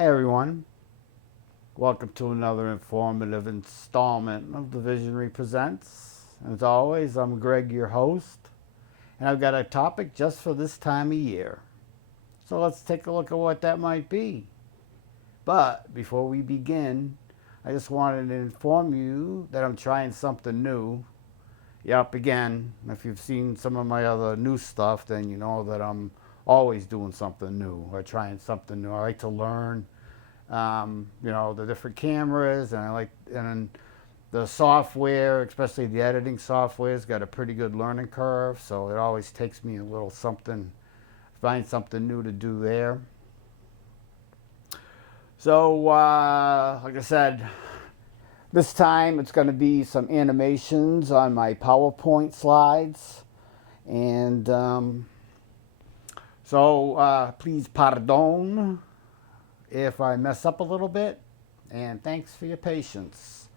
Hi everyone, welcome to another informative installment of the Visionry Presents. As always, I'm Greg, your host, and I've got a topic just for this time of year. So let's take a look at what that might be. But before we begin, I just wanted to inform you that I'm trying something new. Yep, again, if you've seen some of my other new stuff, then you know that I'm always doing something new or trying something new. I like to learn the different cameras, and the software, especially the editing software, has got a pretty good learning curve. So it always takes me a little something, find something new to do there. So, like I said, this time it's going to be some animations on my PowerPoint slides, and please pardon if I mess up a little bit, and thanks for your patience.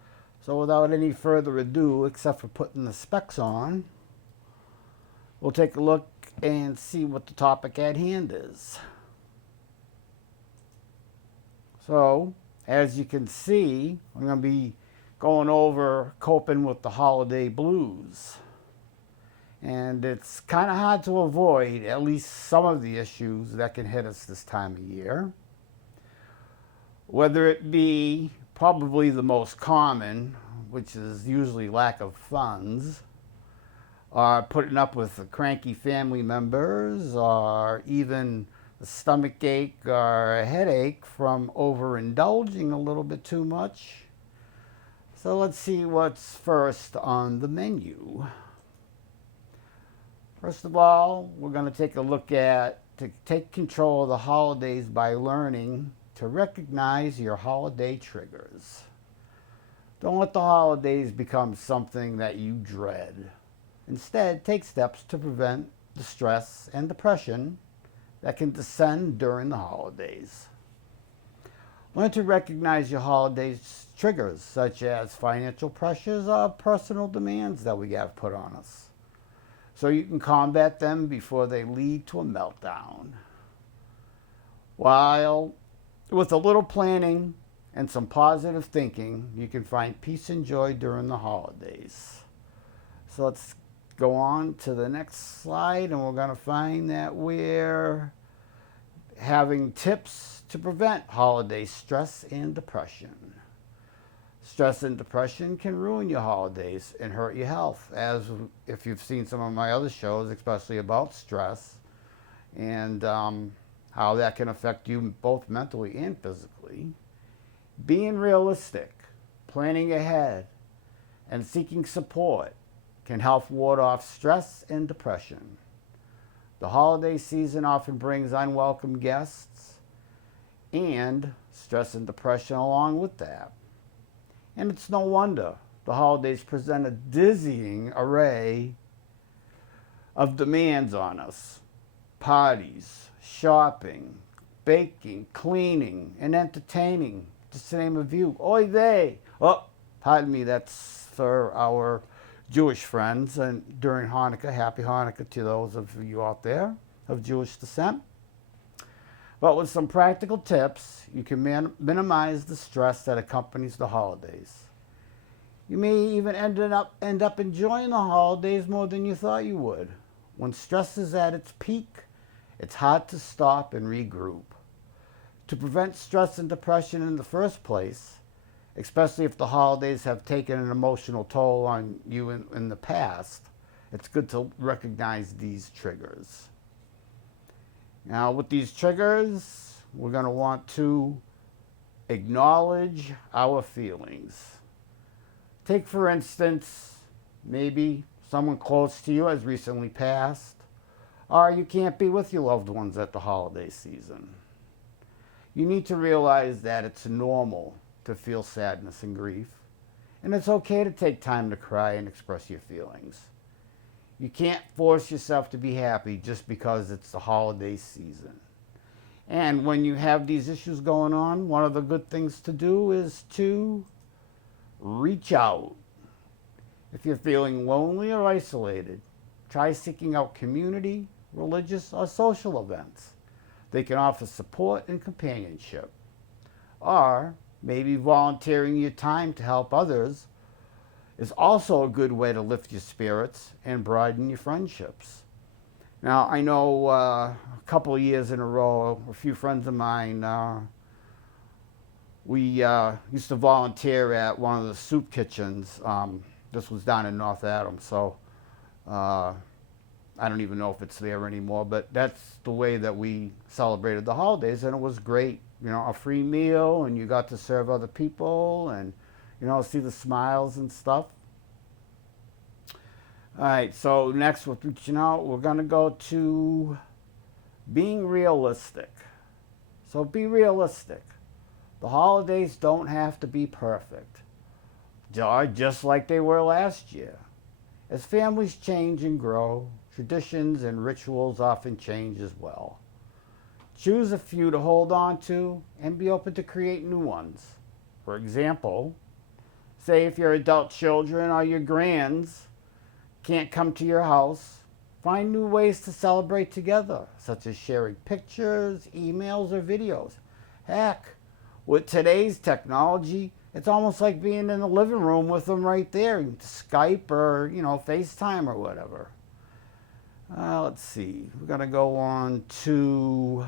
So without any further ado, except for putting the specs on, we'll take a look and see what the topic at hand is. So, as you can see, I'm going to be going over coping with the holiday blues. And it's kind of hard to avoid at least some of the issues that can hit us this time of year. Whether it be probably the most common, which is usually lack of funds, or putting up with cranky family members, or even a stomach ache or a headache from overindulging a little bit too much. So let's see what's first on the menu. First of all, we're going to take a look at to take control of the holidays by learning to recognize your holiday triggers. Don't let the holidays become something that you dread. Instead, take steps to prevent the stress and depression that can descend during the holidays. Learn to recognize your holidays triggers, such as financial pressures or personal demands that we have put on us, so you can combat them before they lead to a meltdown. While with a little planning and some positive thinking, you can find peace and joy during the holidays. So let's go on to the next slide, and we're going to find that we're having tips to prevent holiday stress and depression. Stress and depression can ruin your holidays and hurt your health, as if you've seen some of my other shows, especially about stress and how that can affect you both mentally and physically. Being realistic, planning ahead, and seeking support can help ward off stress and depression. The holiday season often brings unwelcome guests and stress and depression along with that. And it's no wonder the holidays present a dizzying array of demands on us. Parties, shopping, baking, cleaning, and entertaining, just to name a few. Oy vey! Oh, pardon me, that's for our Jewish friends. And during Hanukkah, happy Hanukkah to those of you out there of Jewish descent. But with some practical tips, you can minimize the stress that accompanies the holidays. You may even end up enjoying the holidays more than you thought you would. When stress is at its peak, it's hard to stop and regroup. To prevent stress and depression in the first place, especially if the holidays have taken an emotional toll on you in the past, it's good to recognize these triggers. Now, with these triggers, we're going to want to acknowledge our feelings. Take, for instance, maybe someone close to you has recently passed, or you can't be with your loved ones at the holiday season. You need to realize that it's normal to feel sadness and grief, and it's okay to take time to cry and express your feelings. You can't force yourself to be happy just because it's the holiday season. And when you have these issues going on, one of the good things to do is to reach out. If you're feeling lonely or isolated, try seeking out community, religious, or social events. They can offer support and companionship. Or maybe volunteering your time to help others is also a good way to lift your spirits and broaden your friendships. Now, I know a couple of years in a row, a few friends of mine, we used to volunteer at one of the soup kitchens. This was down in North Adams, so I don't even know if it's there anymore, but that's the way that we celebrated the holidays, and it was great. You know, a free meal, and you got to serve other people, and, you know, see the smiles and stuff. All right, so next with reaching out, we're going to go to being realistic. So be realistic. The holidays don't have to be perfect. They are just like they were last year. As families change and grow, traditions and rituals often change as well. Choose a few to hold on to and be open to create new ones. For example, say if your adult children or your grands can't come to your house, find new ways to celebrate together, such as sharing pictures, emails, or videos. Heck, with today's technology, it's almost like being in the living room with them right there, Skype or, you know, FaceTime or whatever. Let's see, we're going to go on to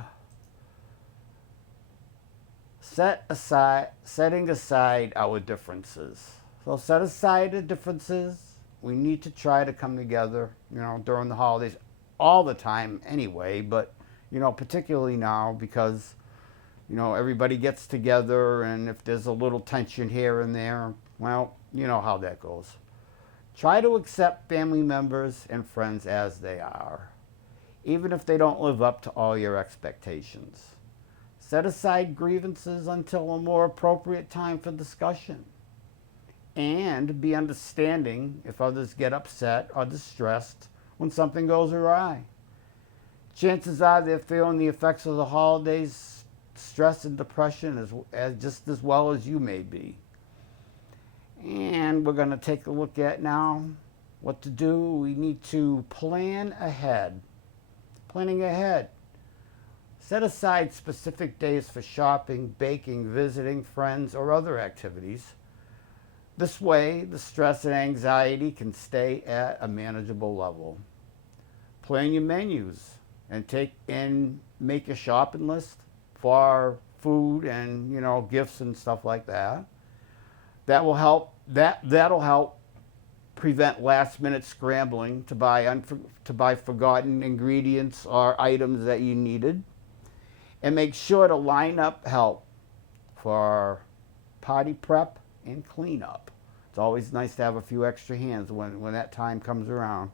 setting aside our differences. So set aside the differences. We need to try to come together, you know, during the holidays, all the time anyway, but, you know, particularly now because, you know, everybody gets together, and if there's a little tension here and there, well, you know how that goes. Try to accept family members and friends as they are, even if they don't live up to all your expectations. Set aside grievances until a more appropriate time for discussion. And be understanding if others get upset or distressed when something goes awry. Chances are they're feeling the effects of the holidays, stress and depression just as well as you may be. And we're going to take a look at now what to do. We need to plan ahead. Planning ahead. Set aside specific days for shopping, baking, visiting friends, or other activities. This way, the stress and anxiety can stay at a manageable level. Plan your menus and make a shopping list for food and, you know, gifts and stuff like that. That'll help prevent last-minute scrambling to buy forgotten ingredients or items that you needed, and make sure to line up help for party prep and cleanup. It's always nice to have a few extra hands when that time comes around.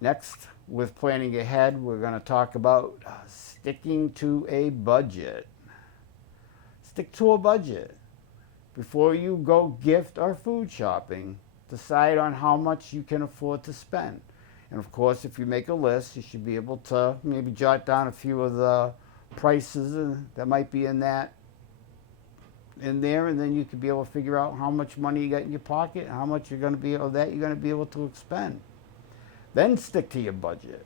Next, with planning ahead, we're going to talk about sticking to a budget. Stick to a budget. Before you go gift or food shopping, decide on how much you can afford to spend. And of course, if you make a list, you should be able to maybe jot down a few of the prices that might be in there, and then you could be able to figure out how much money you got in your pocket and how much you're going to be able to expend. Then stick to your budget.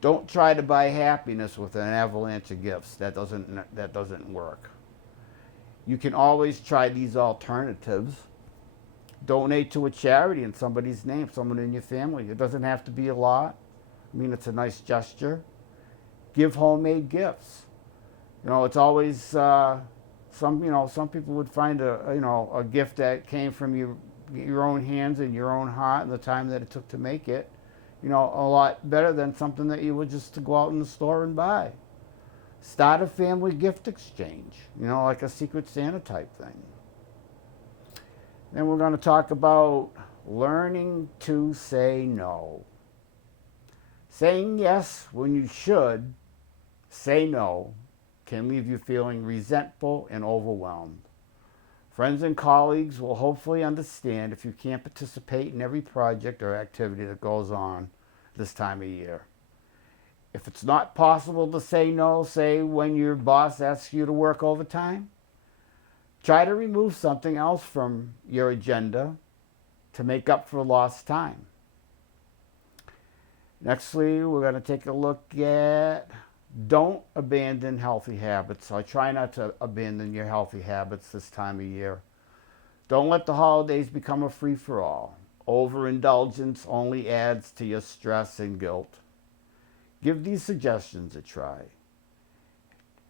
Don't try to buy happiness with an avalanche of gifts. That doesn't work. You can always try these alternatives. Donate to a charity in somebody's name, someone in your family. It doesn't have to be a lot. I mean, it's a nice gesture. Give homemade gifts. You know, it's always some people would find a gift that came from your own hands and your own heart and the time that it took to make it, you know, a lot better than something that you would just to go out in the store and buy. Start a family gift exchange, you know, like a Secret Santa type thing. Then we're going to talk about learning to say no. Saying yes when you should say no can leave you feeling resentful and overwhelmed. Friends and colleagues will hopefully understand if you can't participate in every project or activity that goes on this time of year. If it's not possible to say no, say when your boss asks you to work overtime, try to remove something else from your agenda to make up for lost time. Nextly, we're going to take a look at Don't abandon healthy habits. I try not to abandon your healthy habits this time of year. Don't let the holidays become a free-for-all. Overindulgence only adds to your stress and guilt. Give these suggestions a try.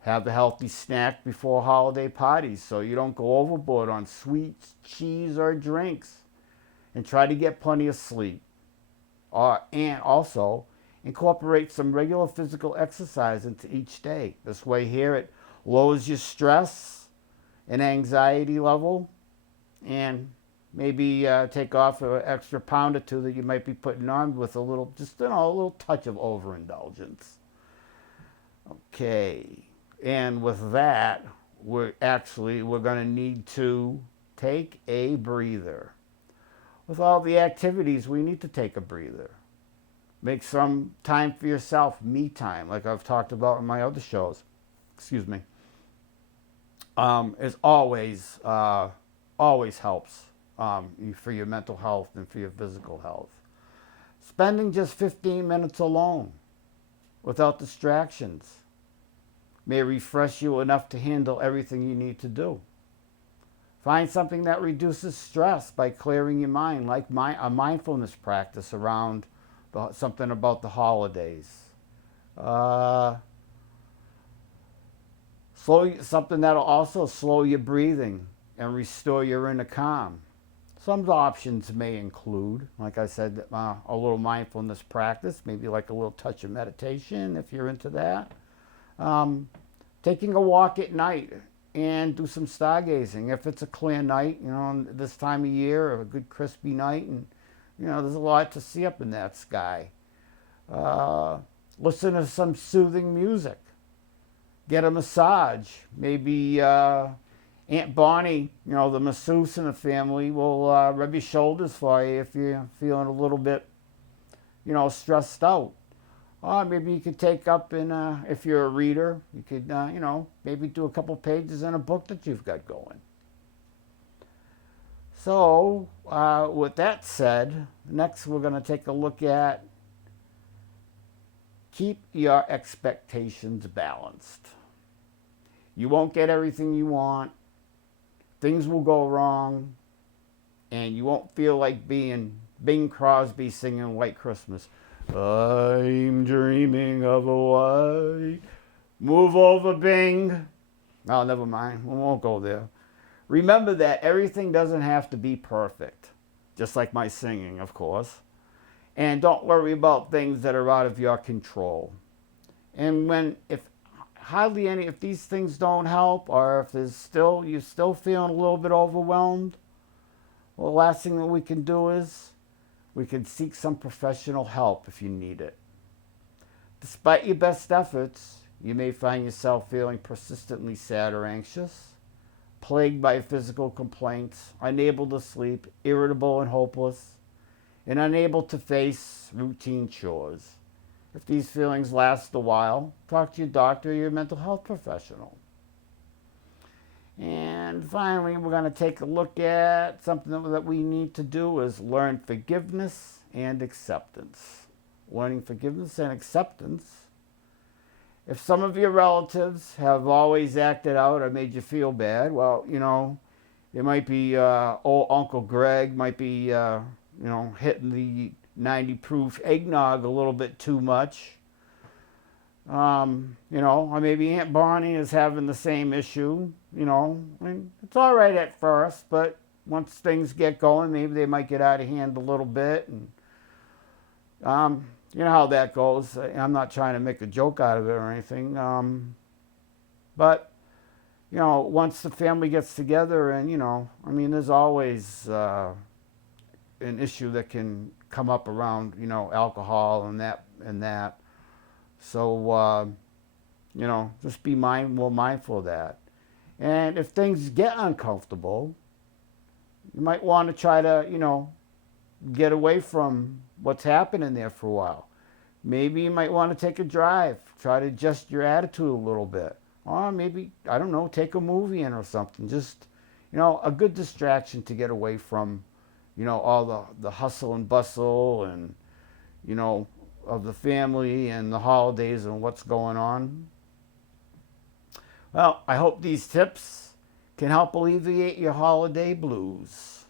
Have a healthy snack before holiday parties so you don't go overboard on sweets, cheese, or drinks. And try to get plenty of sleep. And also, incorporate some regular physical exercise into each day. This way here it lowers your stress and anxiety level, and maybe take off an extra pound or two that you might be putting on with a little, just a little touch of overindulgence. Okay, and with that, we're going to need to take a breather. With all the activities, we need to take a breather. Make some time for yourself, me time, like I've talked about in my other shows. Excuse me. Is always helps for your mental health and for your physical health. Spending just 15 minutes alone without distractions may refresh you enough to handle everything you need to do. Find something that reduces stress by clearing your mind, like a mindfulness practice around something about the holidays. Something that'll also slow your breathing and restore your inner calm. Some options may include, like I said, a little mindfulness practice, maybe like a little touch of meditation if you're into that. Taking a walk at night and do some stargazing. If it's a clear night, this time of year, a good crispy night, and there's a lot to see up in that sky. Listen to some soothing music. Get a massage. Maybe Aunt Bonnie, the masseuse in the family, will rub your shoulders for you if you're feeling a little bit, stressed out. Or maybe you could take up if you're a reader, you could, maybe do a couple pages in a book that you've got going. So, with that said, next we're going to take a look at keep your expectations balanced. You won't get everything you want. Things will go wrong. And you won't feel like being Bing Crosby singing White Christmas. I'm dreaming of a white. Move over, Bing. No, never mind. We won't go there. Remember that everything doesn't have to be perfect. Just like my singing, of course. And don't worry about things that are out of your control. And if these things don't help, or if you're still feeling a little bit overwhelmed, well, the last thing that we can do is we can seek some professional help if you need it. Despite your best efforts, you may find yourself feeling persistently sad or anxious, plagued by physical complaints, unable to sleep, irritable and hopeless, and unable to face routine chores. If these feelings last a while, talk to your doctor or your mental health professional. And finally, we're going to take a look at something that we need to do is learn forgiveness and acceptance. Learning forgiveness and acceptance. If some of your relatives have always acted out or made you feel bad, well, it might be old Uncle Greg might be, hitting the 90 proof eggnog a little bit too much. Or maybe Aunt Bonnie is having the same issue, it's all right at first, but once things get going, maybe they might get out of hand a little bit. And, you know how that goes. I'm not trying to make a joke out of it or anything. But, once the family gets together and, there's always an issue that can come up around, alcohol and that. So, just be more mindful of that. And if things get uncomfortable, you might want to try to, get away from what's happening there for a while. Maybe you might want to take a drive, try to adjust your attitude a little bit. Or maybe, I don't know, take a movie in or something. Just, a good distraction to get away from, all the hustle and bustle and, of the family and the holidays and what's going on. Well, I hope these tips can help alleviate your holiday blues.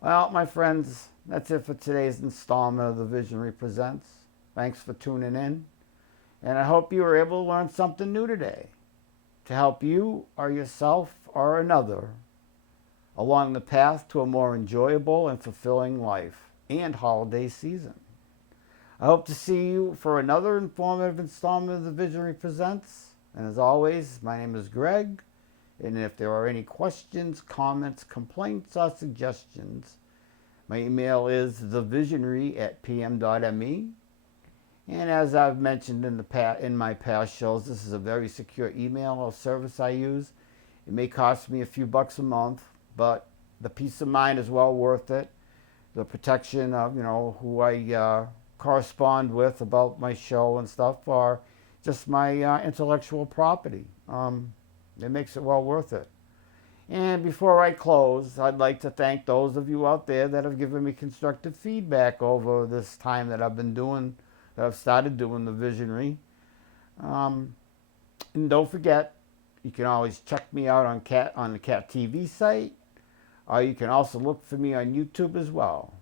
Well, my friends, that's it for today's installment of the Visionary Presents. Thanks for tuning in, and I hope you were able to learn something new today to help you or yourself or another along the path to a more enjoyable and fulfilling life and holiday season. I hope to see you for another informative installment of the Visionary Presents. And as always, my name is Greg. And if there are any questions, comments, complaints, or suggestions, my email is thevisionary@pm.me. And as I've mentioned in my past shows, this is a very secure email or service I use. It may cost me a few bucks a month, but the peace of mind is well worth it. The protection of, who I correspond with about my show and stuff, or just my intellectual property. It makes it well worth it. And before I close, I'd like to thank those of you out there that have given me constructive feedback over this time that I've started doing the Visionary. And don't forget, you can always check me out on the Cat TV site, or you can also look for me on YouTube as well.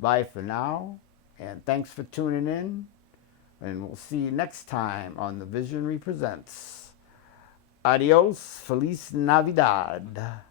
Bye for now, and thanks for tuning in, and we'll see you next time on the Visionary Presents. Adios, Feliz Navidad.